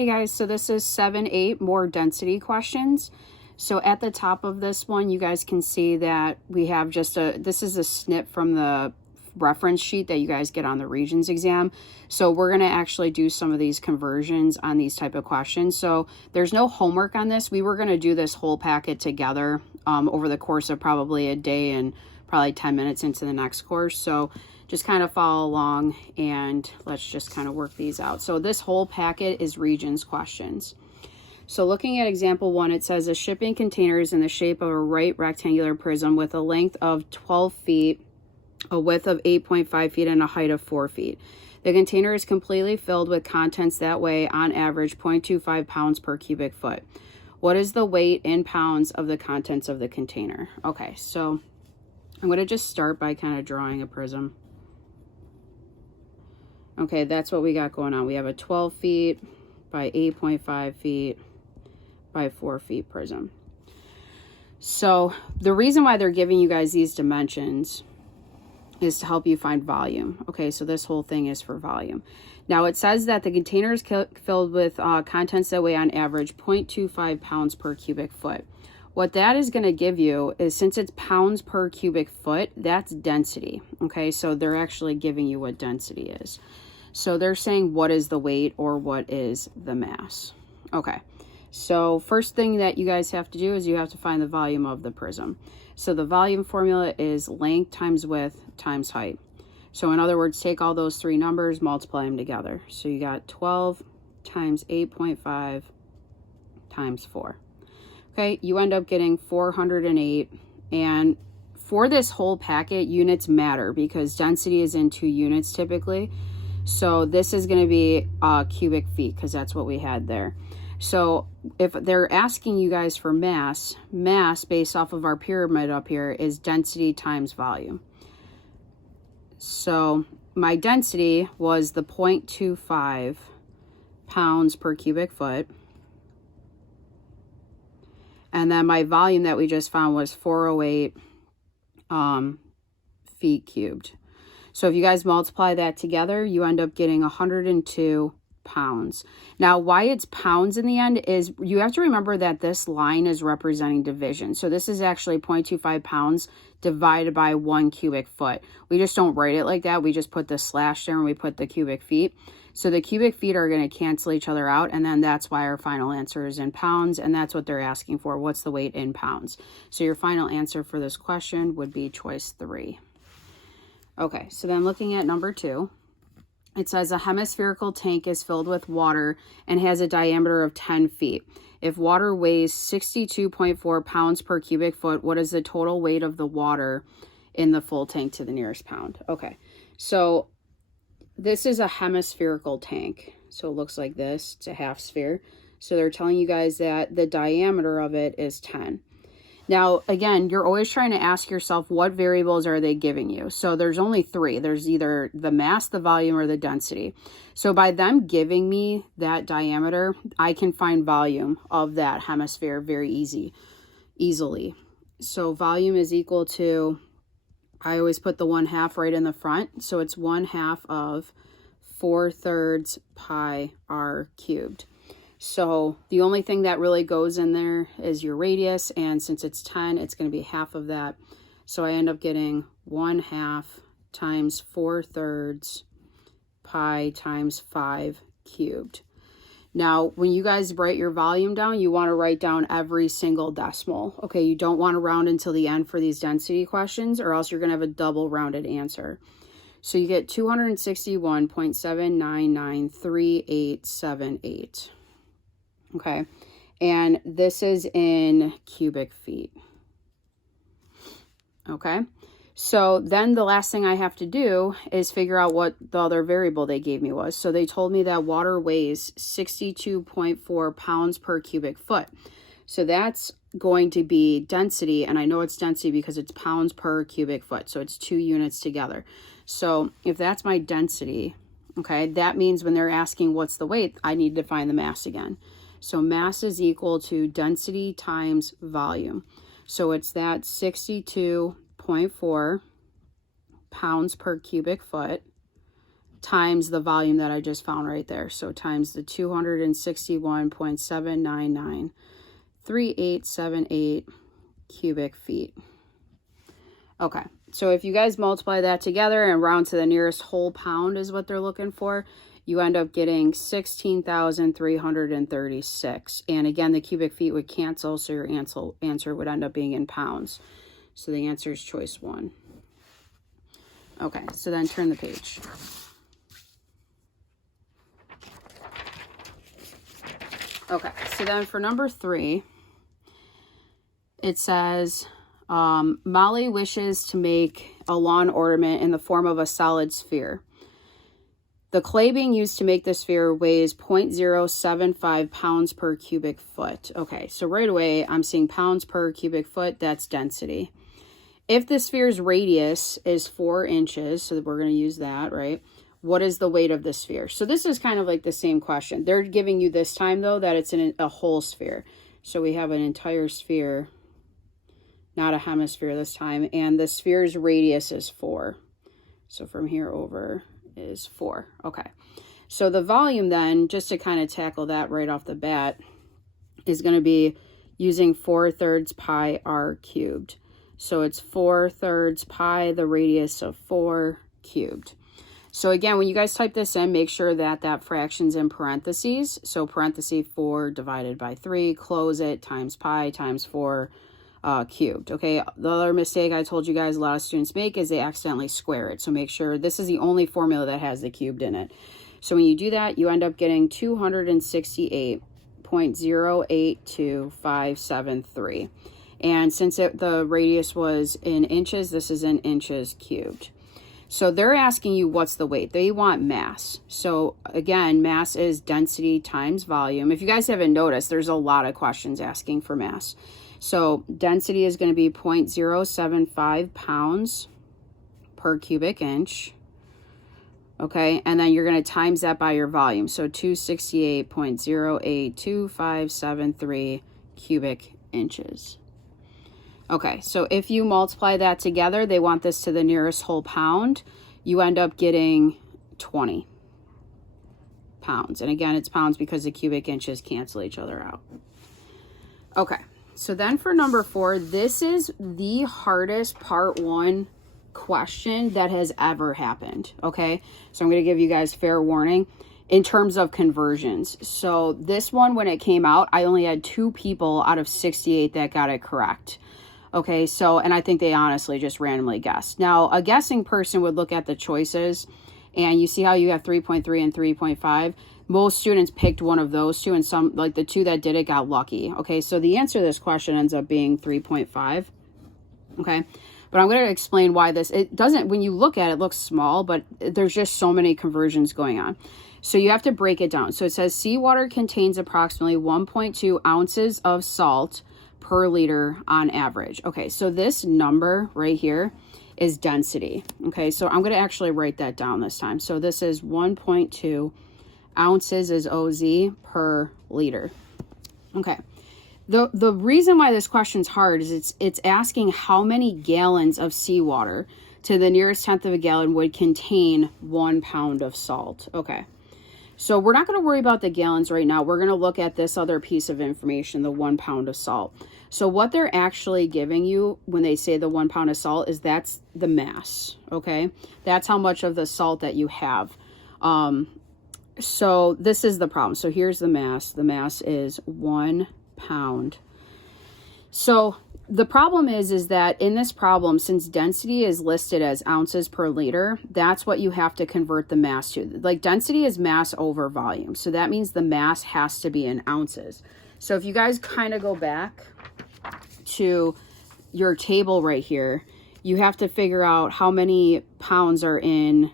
Hey guys, so this is 7-8 more density questions. So at the top of this one, you guys can see that we have this is a snip from the reference sheet that you guys get on the Regents exam. So we're going to actually do some of these conversions on these type of questions. So there's no homework on this. We were going to do this whole packet together over the course of probably a day and probably 10 minutes into the next course. So just kind of follow along and let's just kind of work these out. So this whole packet is Regents questions. So looking at example 1, it says a shipping container is in the shape of a right rectangular prism with a length of 12 feet, a width of 8.5 feet, and a height of 4 feet. The container is completely filled with contents that weigh, on average, 0.25 pounds per cubic foot. What is the weight in pounds of the contents of the container? Okay, so I'm going to just start by kind of drawing a prism. Okay, that's what we got going on. We have a 12 feet by 8.5 feet by 4 feet prism. So the reason why they're giving you guys these dimensions is to help you find volume. Okay, so this whole thing is for volume. Now it says that the container is filled with contents that weigh on average 0.25 pounds per cubic foot. What that is going to give you is, since it's pounds per cubic foot, that's density. Okay, so they're actually giving you what density is. So they're saying what is the weight or what is the mass. Okay, so first thing that you guys have to do is you have to find the volume of the prism. So the volume formula is length times width times height. So in other words, take all those three numbers, multiply them together. So you got 12 times 8.5 times 4. Okay, you end up getting 408. And for this whole packet, units matter because density is in 2 units typically. So this is going to be cubic feet because that's what we had there. So if they're asking you guys for mass based off of our pyramid up here is density times volume. So my density was the 0.25 pounds per cubic foot. And then my volume that we just found was 408 feet cubed. So if you guys multiply that together, you end up getting 102 pounds. Now, why it's pounds in the end is you have to remember that this line is representing division. So this is actually 0.25 pounds divided by 1 cubic foot. We just don't write it like that. We just put the slash there and we put the cubic feet. So the cubic feet are going to cancel each other out, and then that's why our final answer is in pounds, and that's what they're asking for. What's the weight in pounds? So your final answer for this question would be choice 3. Okay, so then looking at number 2, it says a hemispherical tank is filled with water and has a diameter of 10 feet. If water weighs 62.4 pounds per cubic foot, what is the total weight of the water in the full tank to the nearest pound? Okay, so this is a hemispherical tank. So it looks like this. It's a half sphere. So they're telling you guys that the diameter of it is 10. Now, again, you're always trying to ask yourself, what variables are they giving you? So there's only 3. There's either the mass, the volume, or the density. So by them giving me that diameter, I can find volume of that hemisphere very easily. So volume is equal to, I always put the 1/2 right in the front. So it's 1/2 of 4/3 pi r cubed. So the only thing that really goes in there is your radius, and since it's 10, it's going to be half of that. So I end up getting 1/2 times 4/3 pi times 5 cubed. Now, when you guys write your volume down, you want to write down every single decimal. Okay, you don't want to round until the end for these density questions, or else you're going to have a double rounded answer. So you get 261.7993878. Okay, and this is in cubic feet. Okay, so then the last thing I have to do is figure out what the other variable they gave me was. So they told me that water weighs 62.4 pounds per cubic foot. So that's going to be density, and I know it's density because it's pounds per cubic foot. So it's 2 units together. So if that's my density, okay, that means when they're asking what's the weight, I need to find the mass again. So mass is equal to density times volume. So it's that 62.4 pounds per cubic foot times the volume that I just found right there. So times the 261.7993878 cubic feet. Okay, so if you guys multiply that together and round to the nearest whole pound is what they're looking for, you end up getting 16,336. And again, the cubic feet would cancel, so your answer would end up being in pounds. So the answer is choice 1. Okay, so then turn the page. Okay, so then for number 3, it says, Molly wishes to make a lawn ornament in the form of a solid sphere. The clay being used to make the sphere weighs 0.075 pounds per cubic foot. Okay, so right away I'm seeing pounds per cubic foot. That's density. If the sphere's radius is 4 inches, so we're going to use that, right? What is the weight of the sphere? So this is kind of like the same question. They're giving you this time, though, that it's in a whole sphere. So we have an entire sphere, not a hemisphere this time, and the sphere's radius is 4. So from here over is 4. Okay, so the volume then, just to kind of tackle that right off the bat, is going to be using 4/3 pi r cubed. So it's 4/3 pi, the radius of 4 cubed. So again, when you guys type this in, make sure that that fraction's in parentheses. So parenthesis 4 divided by 3, close it, times pi times 4 cubed. Okay, the other mistake I told you guys a lot of students make is they accidentally square it. So make sure this is the only formula that has the cubed in it. So when you do that, you end up getting 268.082573. And since the radius was in inches, this is in inches cubed. So they're asking you what's the weight. They want mass. So again, mass is density times volume. If you guys haven't noticed, there's a lot of questions asking for mass. So density is going to be 0.075 pounds per cubic inch. Okay, and then you're going to times that by your volume. So 268.082573 cubic inches. Okay, so if you multiply that together, they want this to the nearest whole pound. You end up getting 20 pounds. And again, it's pounds because the cubic inches cancel each other out. Okay. So then for number 4, this is the hardest part 1 question that has ever happened, okay? So I'm going to give you guys fair warning in terms of conversions. So this one, when it came out, I only had 2 people out of 68 that got it correct. Okay, so, and I think they honestly just randomly guessed. Now, a guessing person would look at the choices, and you see how you have 3.3 and 3.5. Most students picked one of those 2, and some, like the 2 that did it, got lucky. Okay, so the answer to this question ends up being 3.5. Okay, but I'm going to explain why this, it doesn't, when you look at it, it looks small, but there's just so many conversions going on. So you have to break it down. So it says seawater contains approximately 1.2 ounces of salt per liter on average. Okay, so this number right here is density. Okay, so I'm going to actually write that down this time. So this is 1.2 ounces is OZ per liter. Okay. The reason why this question's hard is it's asking how many gallons of seawater to the nearest tenth of a gallon would contain 1 pound of salt. Okay. So we're not going to worry about the gallons right now. We're going to look at this other piece of information, the 1 pound of salt. So what they're actually giving you when they say the 1 pound of salt is that's the mass. Okay. That's how much of the salt that you have. So this is the problem. So here's the mass. The mass is 1 pound. So the problem is that in this problem, since density is listed as ounces per liter, that's what you have to convert the mass to. Like density is mass over volume. So that means the mass has to be in ounces. So if you guys kind of go back to your table right here, you have to figure out how many pounds are in,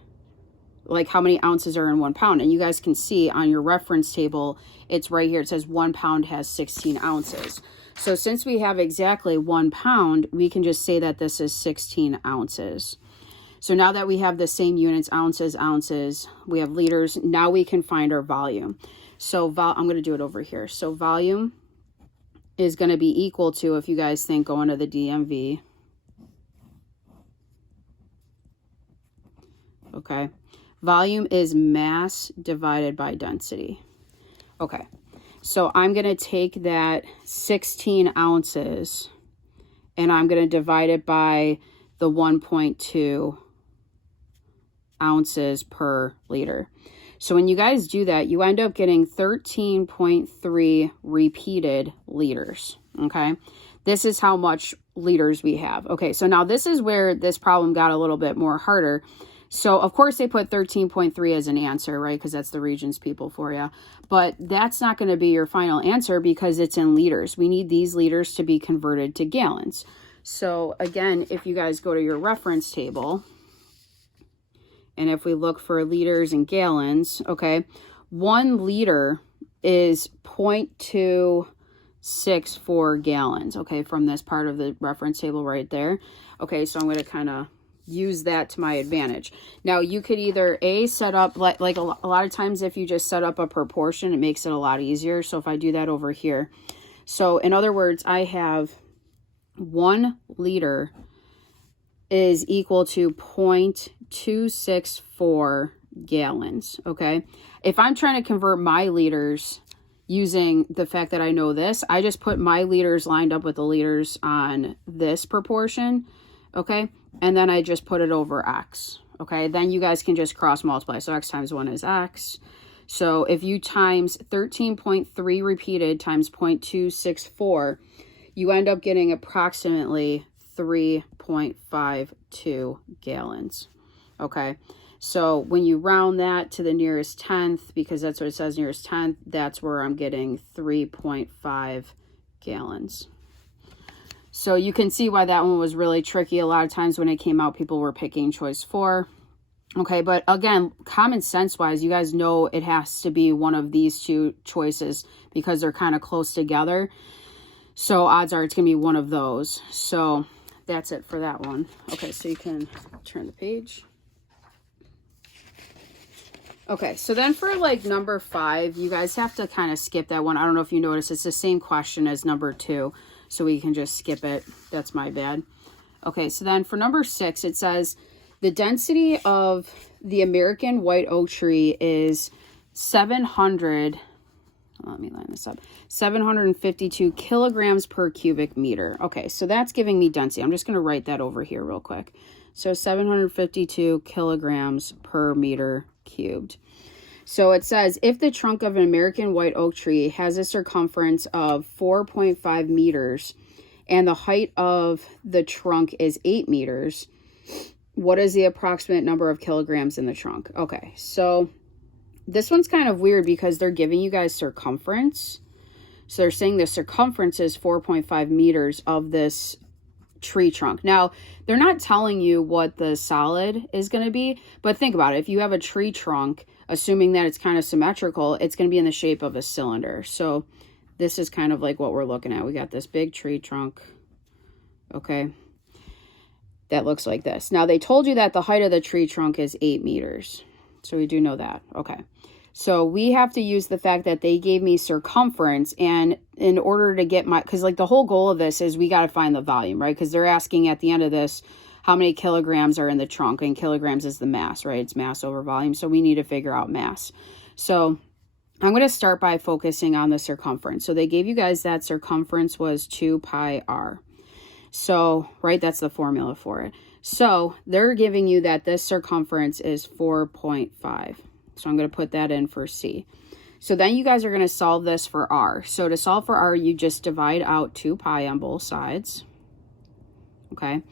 like how many ounces are in 1 pound. And you guys can see on your reference table, it's right here. It says 1 pound has 16 ounces. So since we have exactly 1 pound, we can just say that this is 16 ounces. So now that we have the same units, ounces, we have liters, now we can find our volume. So I'm going to do it over here. So volume is going to be equal to, if you guys think going to the DMV, okay, Volume is mass divided by density. Okay, so I'm going to take that 16 ounces and I'm going to divide it by the 1.2 ounces per liter. So when you guys do that, you end up getting 13.3 repeated liters, okay? This is how much liters we have. Okay, so now this is where this problem got a little bit more harder. So, of course, they put 13.3 as an answer, right? Because that's the Regions people for you. But that's not going to be your final answer because it's in liters. We need these liters to be converted to gallons. So, again, if you guys go to your reference table, and if we look for liters and gallons, okay, 1 liter is 0.264 gallons, okay, from this part of the reference table right there. Okay, so I'm going to kind of use that to my advantage. Now, you could either set up, like a lot of times if you just set up a proportion, it makes it a lot easier. So if I do that over here. So in other words, I have 1 liter is equal to 0.264 gallons, okay? If I'm trying to convert my liters using the fact that I know this, I just put my liters lined up with the liters on this proportion, okay? And then I just put it over X, okay? Then you guys can just cross multiply. So X times 1 is X. So if you times 13.3 repeated times 0.264, you end up getting approximately 3.52 gallons, okay? So when you round that to the nearest tenth, because that's what it says, nearest tenth, that's where I'm getting 3.5 gallons. So you can see why that one was really tricky. A lot of times when it came out, people were picking choice 4. Okay, but again, common sense wise, you guys know it has to be one of these two choices because they're kind of close together. So odds are it's going to be one of those. So that's it for that one. Okay, so you can turn the page. Okay, so then for like number 5, you guys have to kind of skip that one. I don't know if you noticed, it's the same question as number 2. So we can just skip it. That's my bad. Okay, so then for number 6, it says the density of the American white oak tree is 752 kilograms per cubic meter. Okay, so that's giving me density. I'm just going to write that over here real quick. So 752 kilograms per meter cubed. So it says, if the trunk of an American white oak tree has a circumference of 4.5 meters and the height of the trunk is 8 meters, what is the approximate number of kilograms in the trunk? Okay, so this one's kind of weird because they're giving you guys circumference. So they're saying the circumference is 4.5 meters of this tree trunk. Now, they're not telling you what the solid is going to be, but think about it. If you have a tree trunk, assuming that it's kind of symmetrical, it's going to be in the shape of a cylinder. So this is kind of like what we're looking at. We got this big tree trunk, okay, that looks like this. Now, they told you that the height of the tree trunk is 8 meters. So we do know that. Okay. So we have to use the fact that they gave me circumference, and in order to get my, because like the whole goal of this is we got to find the volume, right? Because they're asking at the end of this, how many kilograms are in the trunk, and kilograms is the mass, right? It's mass over volume. So we need to figure out mass. So I'm going to start by focusing on the circumference. So they gave you guys that circumference was 2 pi r. So, right, that's the formula for it. So they're giving you that this circumference is 4.5. So I'm going to put that in for C. So then you guys are going to solve this for R. So to solve for R, you just divide out 2 pi on both sides. Okay.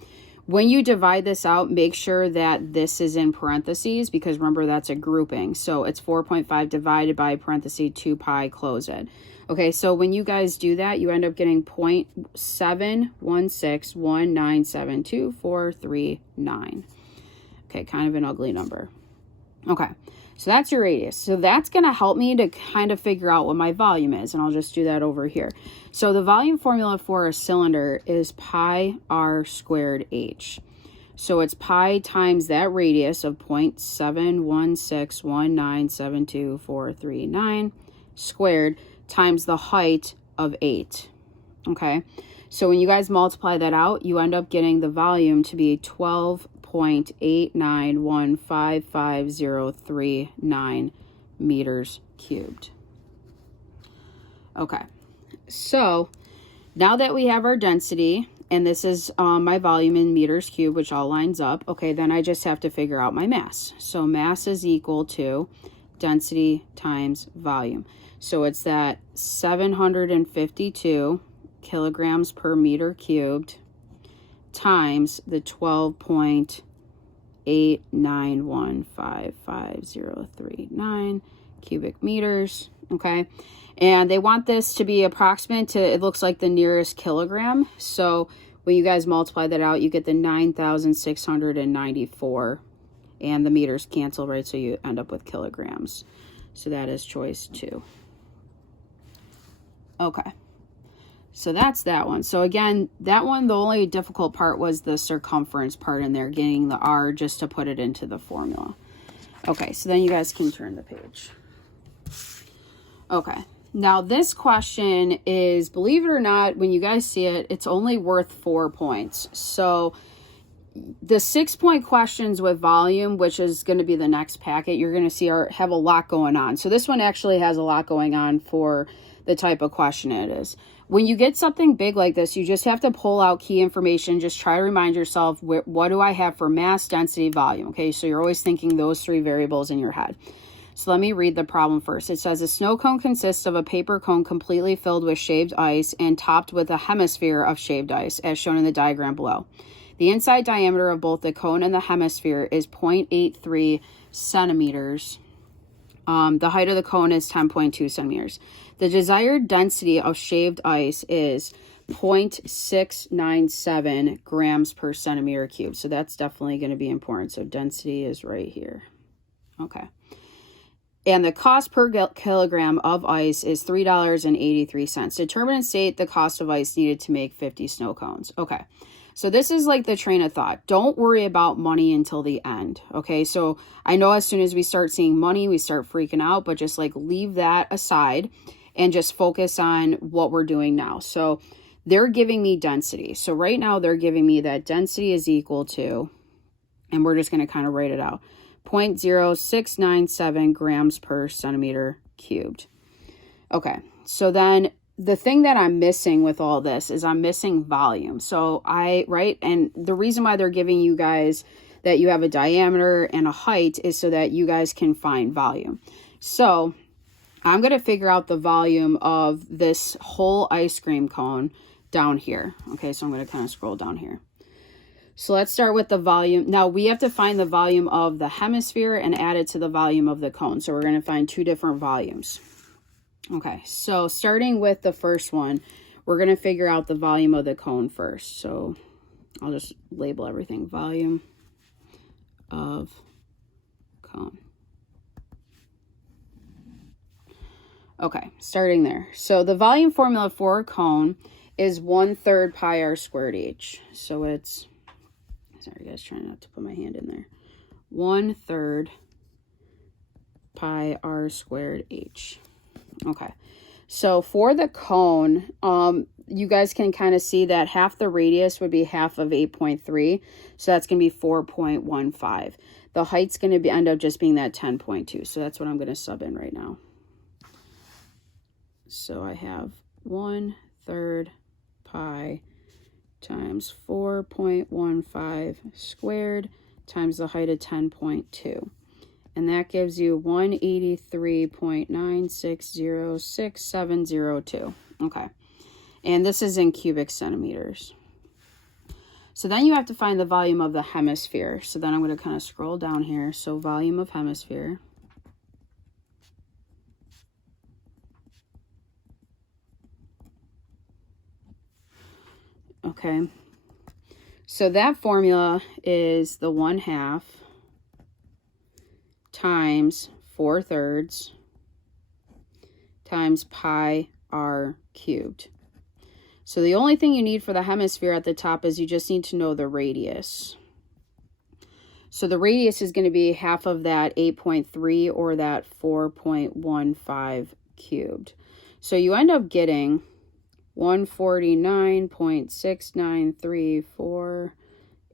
When you divide this out, make sure that this is in parentheses because remember that's a grouping. So it's 4.5 divided by parenthesis 2 pi, close it. Okay, so when you guys do that, you end up getting 0.7161972,439. Okay, kind of an ugly number. Okay, so that's your radius. So that's going to help me to kind of figure out what my volume is, and I'll just do that over here. So the volume formula for a cylinder is pi r squared h. So it's pi times that radius of 0.7161972,439 squared times the height of 8. Okay, so when you guys multiply that out, you end up getting the volume to be 12.8 12.8915539 meters cubed. Okay, so now that we have our density, and this is my volume in meters cubed, which all lines up, okay, then I just have to figure out my mass. So mass is equal to density times volume. So it's that 752 kilograms per meter cubed times the 12.8915539 cubic meters, okay? And they want this to be approximate to, it looks like the nearest kilogram. So when you guys multiply that out, you get the 9,694, and the meters cancel, right? So you end up with kilograms. So that is choice 2. Okay. So that's that one. So again, that one, the only difficult part was the circumference part in there, getting the R just to put it into the formula. Okay, so then you guys can turn the page. Okay, now this question is, believe it or not, when you guys see it, it's only worth 4 points. So the 6-point questions with volume, which is going to be the next packet, you're going to see have a lot going on. So this one actually has a lot going on for the type of question it is. When you get something big like this, you just have to pull out key information. Just try to remind yourself, what do I have for mass, density, volume? Okay, so you're always thinking those 3 variables in your head. So let me read the problem first. It says a snow cone consists of a paper cone completely filled with shaved ice and topped with a hemisphere of shaved ice, as shown in the diagram below. The inside diameter of both the cone and the hemisphere is 0.83 centimeters. The height of the cone is 10.2 centimeters. The desired density of shaved ice is 0.697 grams per centimeter cubed. So that's definitely going to be important. So density is right here. Okay. And the cost per kilogram of ice is $3.83. Determine and state the cost of ice needed to make 50 snow cones. Okay. So this is like the train of thought. Don't worry about money until the end. Okay. So I know as soon as we start seeing money, we start freaking out, but just like leave that aside and just focus on what we're doing now. So they're giving me density. So right now they're giving me that density is equal to, and we're just going to kind of write it out, 0.0697 grams per centimeter cubed. Okay. So then the thing that I'm missing with all this is I'm missing volume. So and the reason why they're giving you guys that you have a diameter and a height is so that you guys can find volume. So I'm going to figure out the volume of this whole ice cream cone down here. Okay, so I'm going to kind of scroll down here. So let's start with the volume. Now we have to find the volume of the hemisphere and add it to the volume of the cone. So we're going to find 2 different volumes. Okay, so starting with the first one, we're going to figure out the volume of the cone first. So I'll just label everything, volume of cone. Okay, starting there. So the volume formula for a cone is 1/3 pi r squared h. So it's, sorry guys, trying not to put my hand in there. 1/3 pi r squared h. Okay, so for the cone, you guys can kind of see that half the radius would be half of 8.3. So that's going to be 4.15. The height's going to end up just being that 10.2. So that's what I'm going to sub in right now. So I have 1/3 pi times 4.15 squared times the height of 10.2. And that gives you 183.9606702. Okay. And this is in cubic centimeters. So then you have to find the volume of the hemisphere. So then I'm going to kind of scroll down here. So volume of hemisphere. Okay. So that formula is the 1/2 times 4/3 times pi r cubed. So the only thing you need for the hemisphere at the top is you just need to know the radius. So the radius is going to be half of that 8.3 or that 4.15 cubed. So you end up getting 149.6934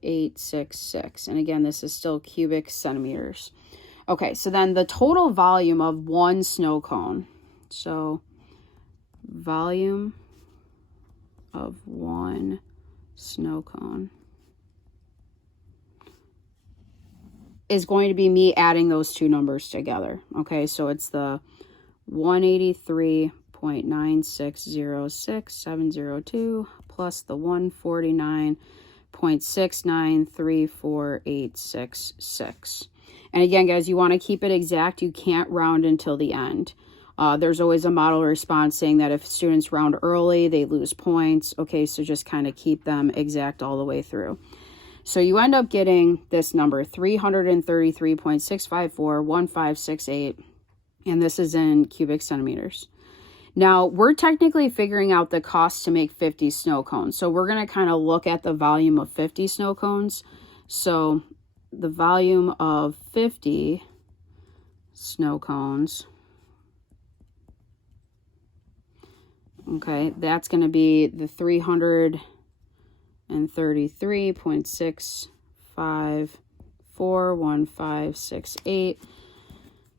866. And again, this is still cubic centimeters. Okay, so then the total volume of one snow cone. So volume of one snow cone is going to be me adding those two numbers together. Okay, so it's the 183.9606702 plus the 149.6934866. And again, guys, you want to keep it exact. You can't round until the end. There's always a model response saying that if students round early, they lose points. Okay, so just kind of keep them exact all the way through. So you end up getting this number, 333.6541568, and this is in cubic centimeters. Now, we're technically figuring out the cost to make 50 snow cones. So we're going to kind of look at the volume of 50 snow cones. So the volume of 50 snow cones, okay, that's going to be the 333.6541568.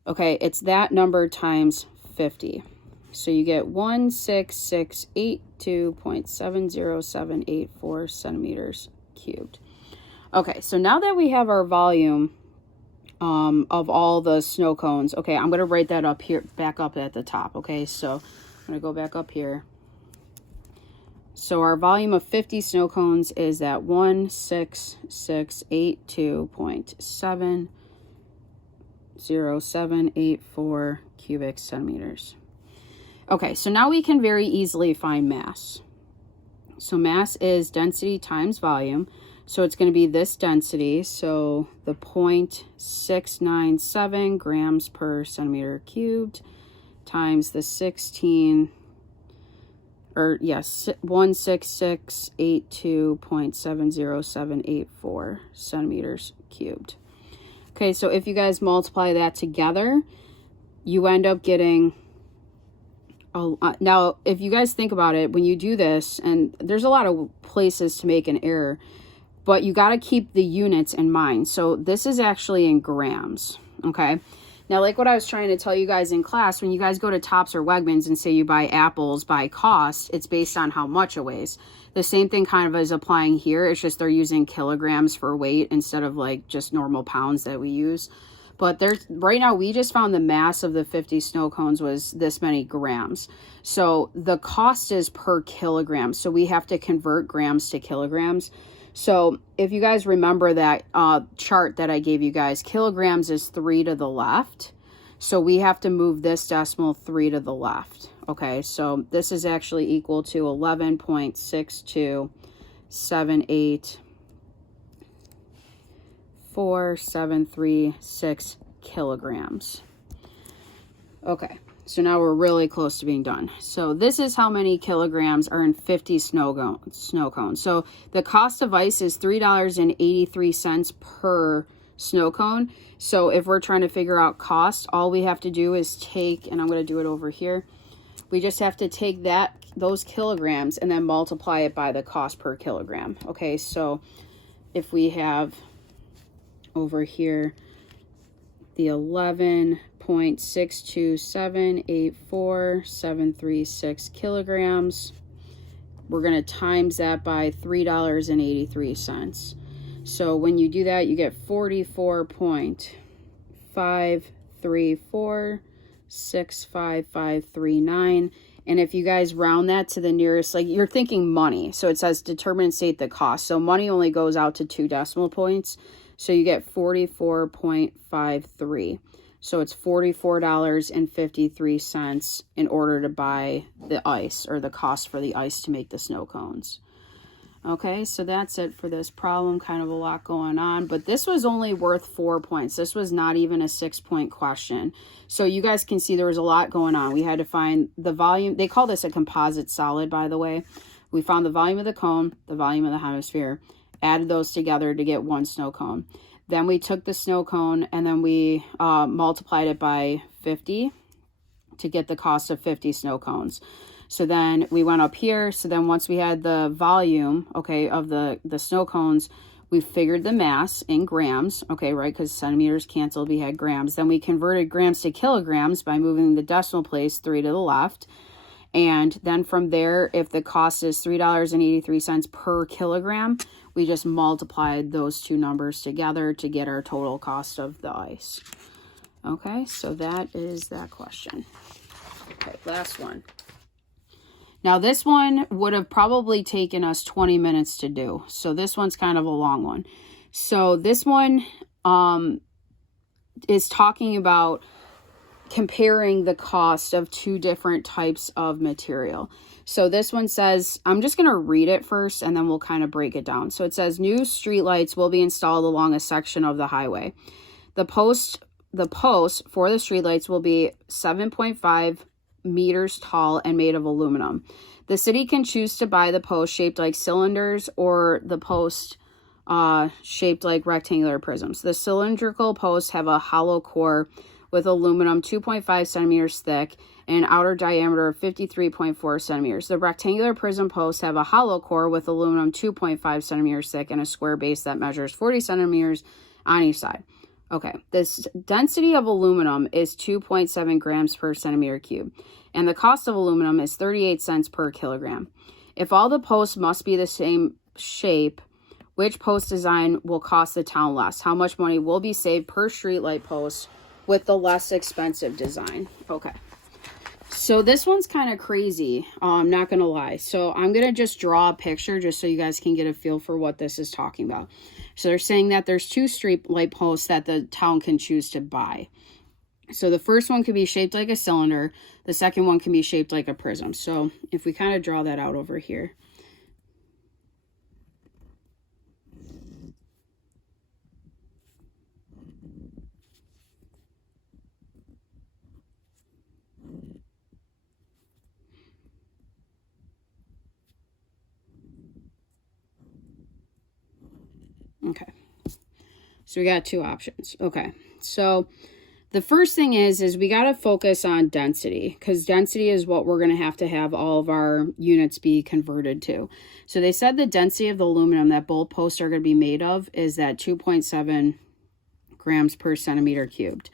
Okay, it's that number times 50. So you get 16682.70784 centimeters cubed. Okay, so now that we have our volume of all the snow cones, okay, I'm going to write that up here, back up at the top. Okay, so I'm going to go back up here. So our volume of 50 snow cones is at 16682.70784 cubic centimeters. Okay, so now we can very easily find mass. So mass is density times volume. So it's going to be this density. So the 0.697 grams per centimeter cubed times the 16682.70784 centimeters cubed. Okay, so if you guys multiply that together, you end up getting, now if you guys think about it, when you do this, and there's a lot of places to make an error, but you got to keep the units in mind. So this is actually in grams, okay? Now, like what I was trying to tell you guys in class, when you guys go to Tops or Wegmans and say you buy apples by cost, it's based on how much it weighs. The same thing kind of is applying here. It's just they're using kilograms for weight instead of like just normal pounds that we use. But there's right now, we just found the mass of the 50 snow cones was this many grams. So the cost is per kilogram. So we have to convert grams to kilograms. So if you guys remember that chart that I gave you guys, kilograms is 3 to the left. So we have to move this decimal 3 to the left. Okay, so this is actually equal to 11.62784,736 kilograms. Okay. So now we're really close to being done. So this is how many kilograms are in 50 snow cones. So the cost of ice is $3.83 per snow cone. So if we're trying to figure out cost, all we have to do is take, and I'm going to do it over here. We just have to take those kilograms and then multiply it by the cost per kilogram. Okay, so if we have over here the 11.62784,736 kilograms. We're going to times that by $3.83. So when you do that, you get 44.534,65539. And if you guys round that to the nearest, like you're thinking money. So it says determine and state the cost. So money only goes out to 2 decimal points. So you get 44.53. So it's $44.53 in order to buy the ice, or the cost for the ice to make the snow cones. Okay, so that's it for this problem. Kind of a lot going on, but this was only worth 4 points. This was not even a 6-point question. So you guys can see there was a lot going on. We had to find the volume. They call this a composite solid, by the way. We found the volume of the cone, the volume of the hemisphere, added those together to get one snow cone. Then we took the snow cone and then we multiplied it by 50 to get the cost of 50 snow cones. So then we went up here. So then once we had the volume, okay, of the snow cones, We figured the mass in grams, okay, right, because centimeters canceled, we had grams. Then we converted grams to kilograms by moving the decimal place 3 to the left. And then from there, if the cost is $3.83 per kilogram, we just multiplied those two numbers together to get our total cost of the ice. Okay, so that is that question. Okay, last one. Now this one would have probably taken us 20 minutes to do. So this one's kind of a long one. So this one is talking about comparing the cost of two different types of material. So this one says, I'm just going to read it first and then we'll kind of break it down. So it says new streetlights will be installed along a section of the highway. The post for the streetlights will be 7.5 meters tall and made of aluminum. The city can choose to buy the post shaped like cylinders or the post shaped like rectangular prisms. The cylindrical posts have a hollow core with aluminum 2.5 centimeters thick and an outer diameter of 53.4 centimeters. The rectangular prism posts have a hollow core with aluminum 2.5 centimeters thick and a square base that measures 40 centimeters on each side. Okay, this density of aluminum is 2.7 grams per centimeter cube, and the cost of aluminum is 38 cents per kilogram. If all the posts must be the same shape, which post design will cost the town less? How much money will be saved per streetlight post with the less expensive design? Okay, so this one's kind of crazy, I'm not going to lie. So I'm going to just draw a picture just so you guys can get a feel for what this is talking about. So they're saying that there's two street light posts that the town can choose to buy. So the first one could be shaped like a cylinder. The second one can be shaped like a prism. So if we kind of draw that out over here. Okay, so we got two options. Okay, so the first thing is we got to focus on density, because density is what we're going to have all of our units be converted to. So they said the density of the aluminum that both posts are going to be made of is that 2.7 grams per centimeter cubed.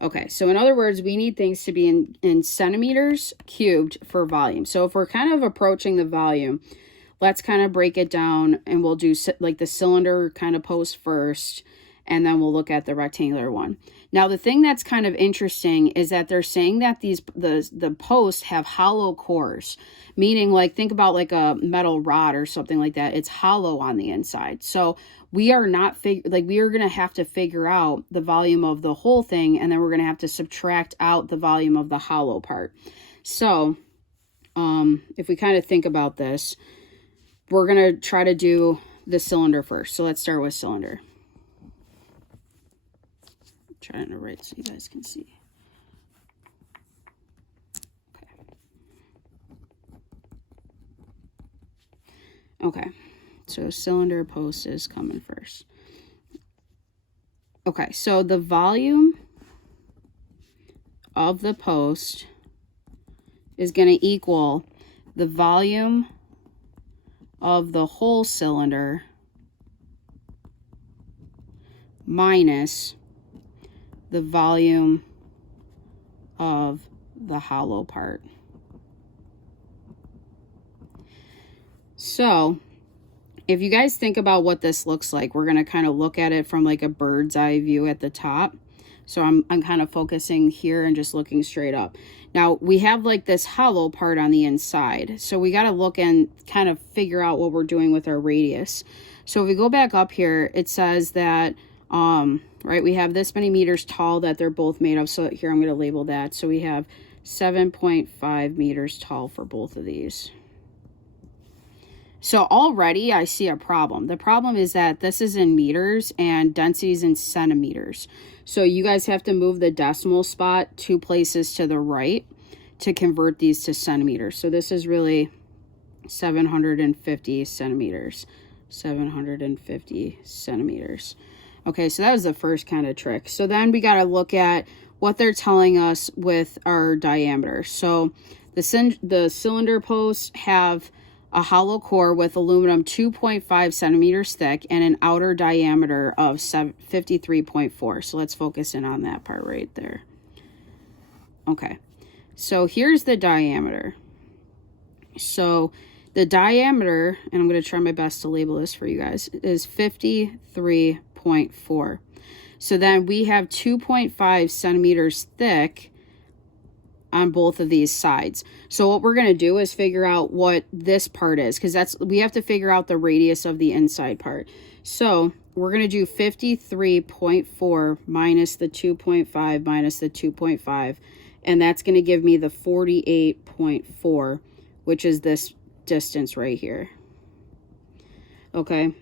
Okay, so in other words, we need things to be in centimeters cubed for volume. So if we're kind of approaching the volume, let's kind of break it down and we'll do like the cylinder kind of post first, and then we'll look at the rectangular one. Now, the thing that's kind of interesting is that they're saying that the posts have hollow cores, meaning like think about like a metal rod or something like that. It's hollow on the inside. So we are not we are going to have to figure out the volume of the whole thing, and then we're going to have to subtract out the volume of the hollow part. So if we kind of think about this, we're going to try to do the cylinder first. So let's start with cylinder. I'm trying to write so you guys can see. Okay, so cylinder post is coming first. Okay, so the volume of the post is going to equal the volume of the whole cylinder minus the volume of the hollow part. So if you guys think about what this looks like, we're going to kind of look at it from like a bird's eye view at the top. So I'm kind of focusing here and just looking straight up. Now we have like this hollow part on the inside. So we got to look and kind of figure out what we're doing with our radius. So if we go back up here, it says that, right, we have this many meters tall that they're both made of. So here I'm going to label that. So we have 7.5 meters tall for both of these. So already I see a problem. The problem is that this is in meters and density is in centimeters. So you guys have to move the decimal spot 2 places to the right to convert these to centimeters. So this is really 750 centimeters. 750 centimeters. Okay, so that was the first kind of trick. So then we got to look at what they're telling us with our diameter. So the cylinder posts have a hollow core with aluminum 2.5 centimeters thick and an outer diameter of 53.4. So let's focus in on that part right there. Okay, so here's the diameter. So the diameter, and I'm going to try my best to label this for you guys, is 53.4. So then we have 2.5 centimeters thick on both of these sides. So what we're going to do is figure out what this part is, because we have to figure out the radius of the inside part. So we're going to do 53.4 minus the 2.5 minus the 2.5, and that's going to give me the 48.4, which is this distance right here. Okay,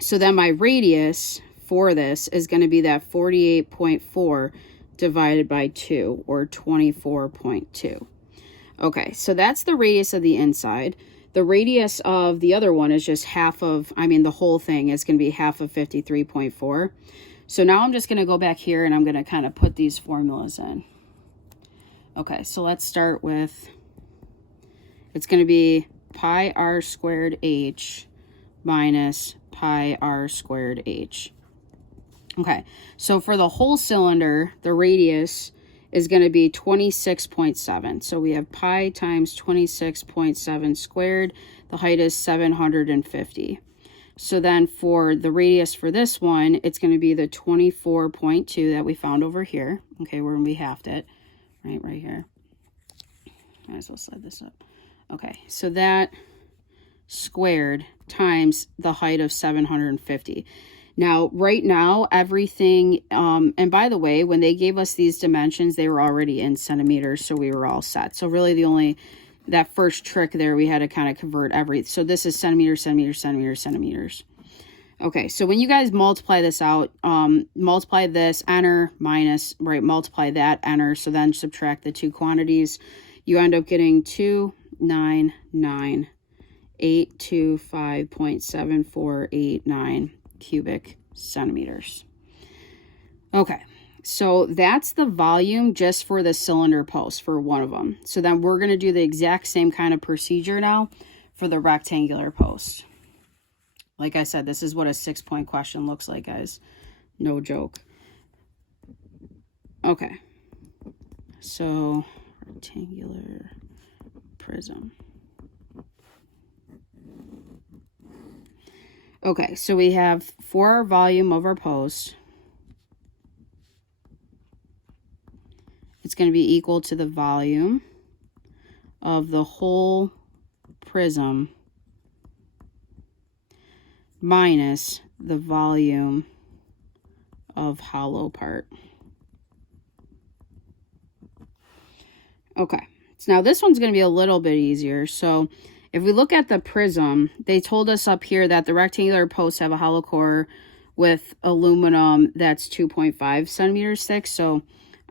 so then my radius for this is going to be that 48.4 divided by 2, or 24.2. Okay, so that's the radius of the inside. The radius of the other one is just half of, the whole thing is going to be half of 53.4. So now I'm just going to go back here and I'm going to kind of put these formulas in. Okay, so let's start with, it's going to be pi r squared h minus pi r squared h. Okay, so for the whole cylinder, the radius is going to be 26.7. So we have pi times 26.7 squared. The height is 750. So then for the radius for this one, it's going to be the 24.2 that we found over here. Okay, where we halved it, right here. Might as well slide this up. Okay, so that squared times the height of 750. Now, right now, everything, and by the way, when they gave us these dimensions, they were already in centimeters, so we were all set. So really that first trick there, we had to kind of convert so this is centimeters, centimeters, centimeters, centimeters. Okay, so when you guys multiply this out, multiply this, enter, minus, right, multiply that, enter, so then subtract the two quantities, you end up getting 299,825.7489 cubic centimeters. Okay, so that's the volume just for the cylinder post for one of them. So then we're going to do the exact same kind of procedure now for the rectangular post. Like I said, this is what a 6-point question looks like, guys. No joke. Okay, so rectangular prism. Okay, so we have, for our volume of our post, it's going to be equal to the volume of the whole prism minus the volume of hollow part. Okay, so now this one's going to be a little bit easier. So if we look at the prism, they told us up here that the rectangular posts have a hollow core with aluminum that's 2.5 centimeters thick. So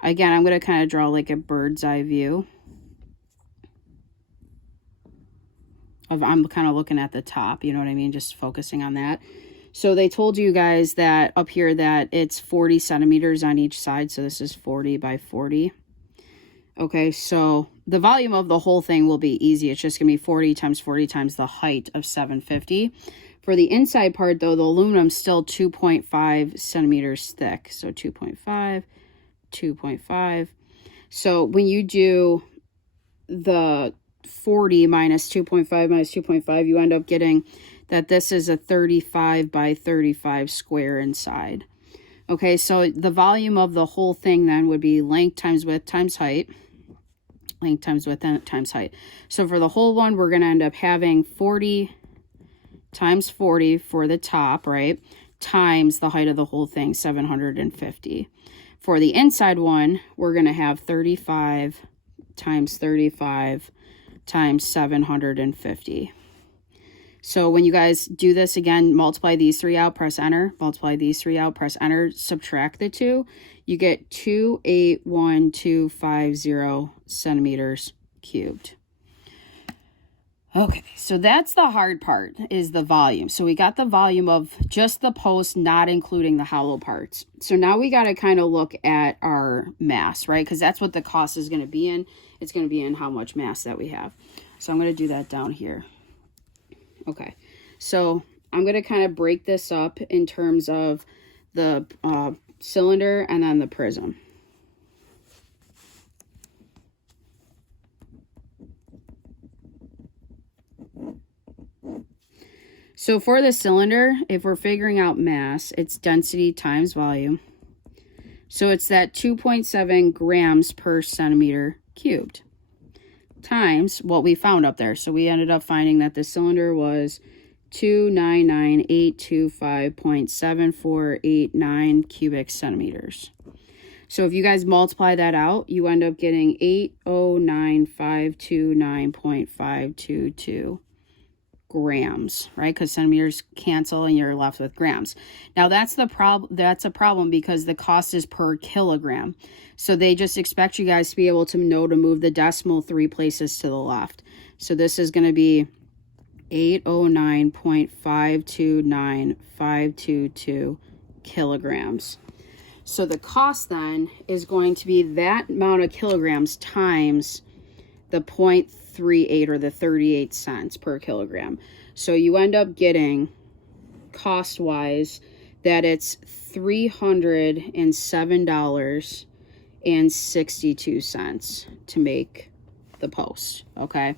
again, I'm going to kind of draw like a bird's eye view. I'm kind of looking at the top, you know what I mean? Just focusing on that. So they told you guys that up here that it's 40 centimeters on each side. So this is 40 by 40. Okay, so the volume of the whole thing will be easy. It's just going to be 40 times 40 times the height of 750. For the inside part, though, the aluminum's still 2.5 centimeters thick. So 2.5, 2.5. So when you do the 40 minus 2.5 minus 2.5, you end up getting that this is a 35 by 35 square inside. Okay, so the volume of the whole thing then would be length times width times height. Length times width times height. So for the whole one, we're going to end up having 40 times 40 for the top, right? Times the height of the whole thing, 750. For the inside one, we're going to have 35 times 35 times 750. So when you guys do this again, multiply these three out, press enter, multiply these three out, press enter, subtract the two, you get 281,250 centimeters cubed. Okay, so that's the hard part, is the volume. So we got the volume of just the post, not including the hollow parts. So now we got to kind of look at our mass, right? Because that's what the cost is going to be in. It's going to be in how much mass that we have. So I'm going to do that down here. Okay, so I'm going to kind of break this up in terms of the cylinder and then the prism. So for the cylinder, if we're figuring out mass, it's density times volume. So it's that 2.7 grams per centimeter cubed times what we found up there. So we ended up finding that the cylinder was 299,825.7489 cubic centimeters. So if you guys multiply that out, you end up getting 809,529.522 grams, right? Because centimeters cancel and you're left with grams. Now that's a problem because the cost is per kilogram. So they just expect you guys to be able to know to move the decimal 3 places to the left. So this is going to be 809.529522 kilograms. So the cost then is going to be that amount of kilograms times the 0.38 or the 38 cents per kilogram. So you end up getting, cost-wise, that it's $307.62 to make the post, okay?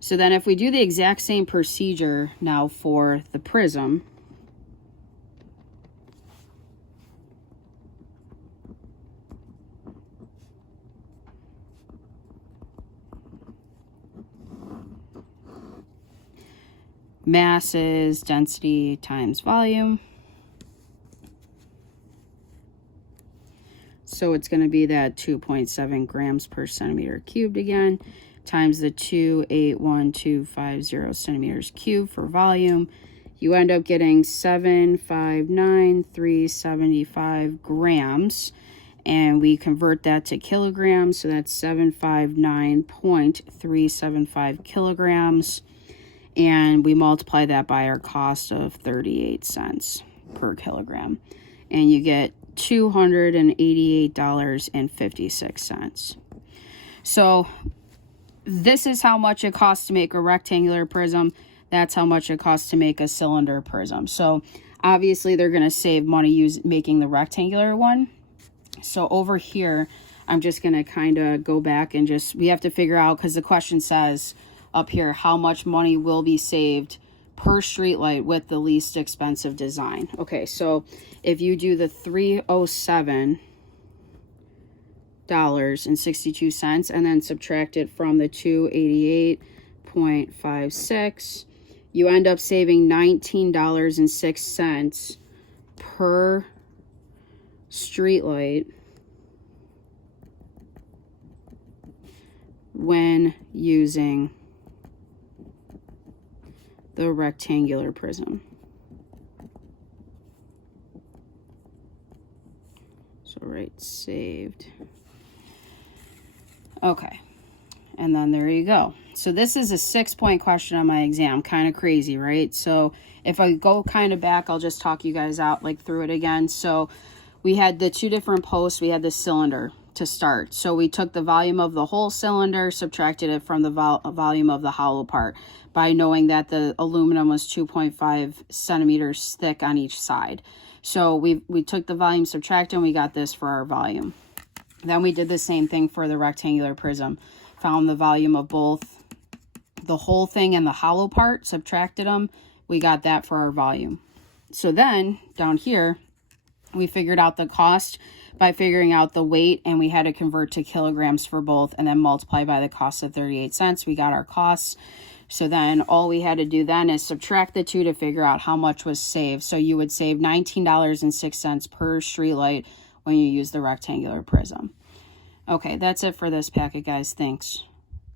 So then if we do the exact same procedure now for the prism, mass is density times volume. So it's going to be that 2.7 grams per centimeter cubed again, times the 281,250 centimeters cubed for volume. You end up getting 759,375 grams. And we convert that to kilograms. So that's 759.375 kilograms. And we multiply that by our cost of 38 cents per kilogram. And you get $288.56. So this is how much it costs to make a rectangular prism. That's how much it costs to make a cylinder prism. So obviously they're going to save money making the rectangular one. So over here, I'm just going to kind of go back and we have to figure out, because the question says up here, how much money will be saved per streetlight with the least expensive design. Okay, so if you do the $307.62 and then subtract it from the 288.56, you end up saving $19.06 per streetlight when using the rectangular prism. So right, saved. Okay, and then there you go. So this is a 6-point question on my exam. Kind of crazy, right? So if I go kind of back, I'll just talk you guys out through it again. So we had the 2 different posts. We had the cylinder to start. So we took the volume of the whole cylinder, subtracted it from the volume of the hollow part by knowing that the aluminum was 2.5 centimeters thick on each side. So we took the volume, subtracted, and we got this for our volume. Then we did the same thing for the rectangular prism. Found the volume of both the whole thing and the hollow part, subtracted them. We got that for our volume. So then down here, we figured out the cost by figuring out the weight, and we had to convert to kilograms for both and then multiply by the cost of 38 cents. We got our costs. So then all we had to do then is subtract the 2 to figure out how much was saved. So you would save $19.06 per streetlight when you use the rectangular prism. Okay, that's it for this packet, guys. Thanks.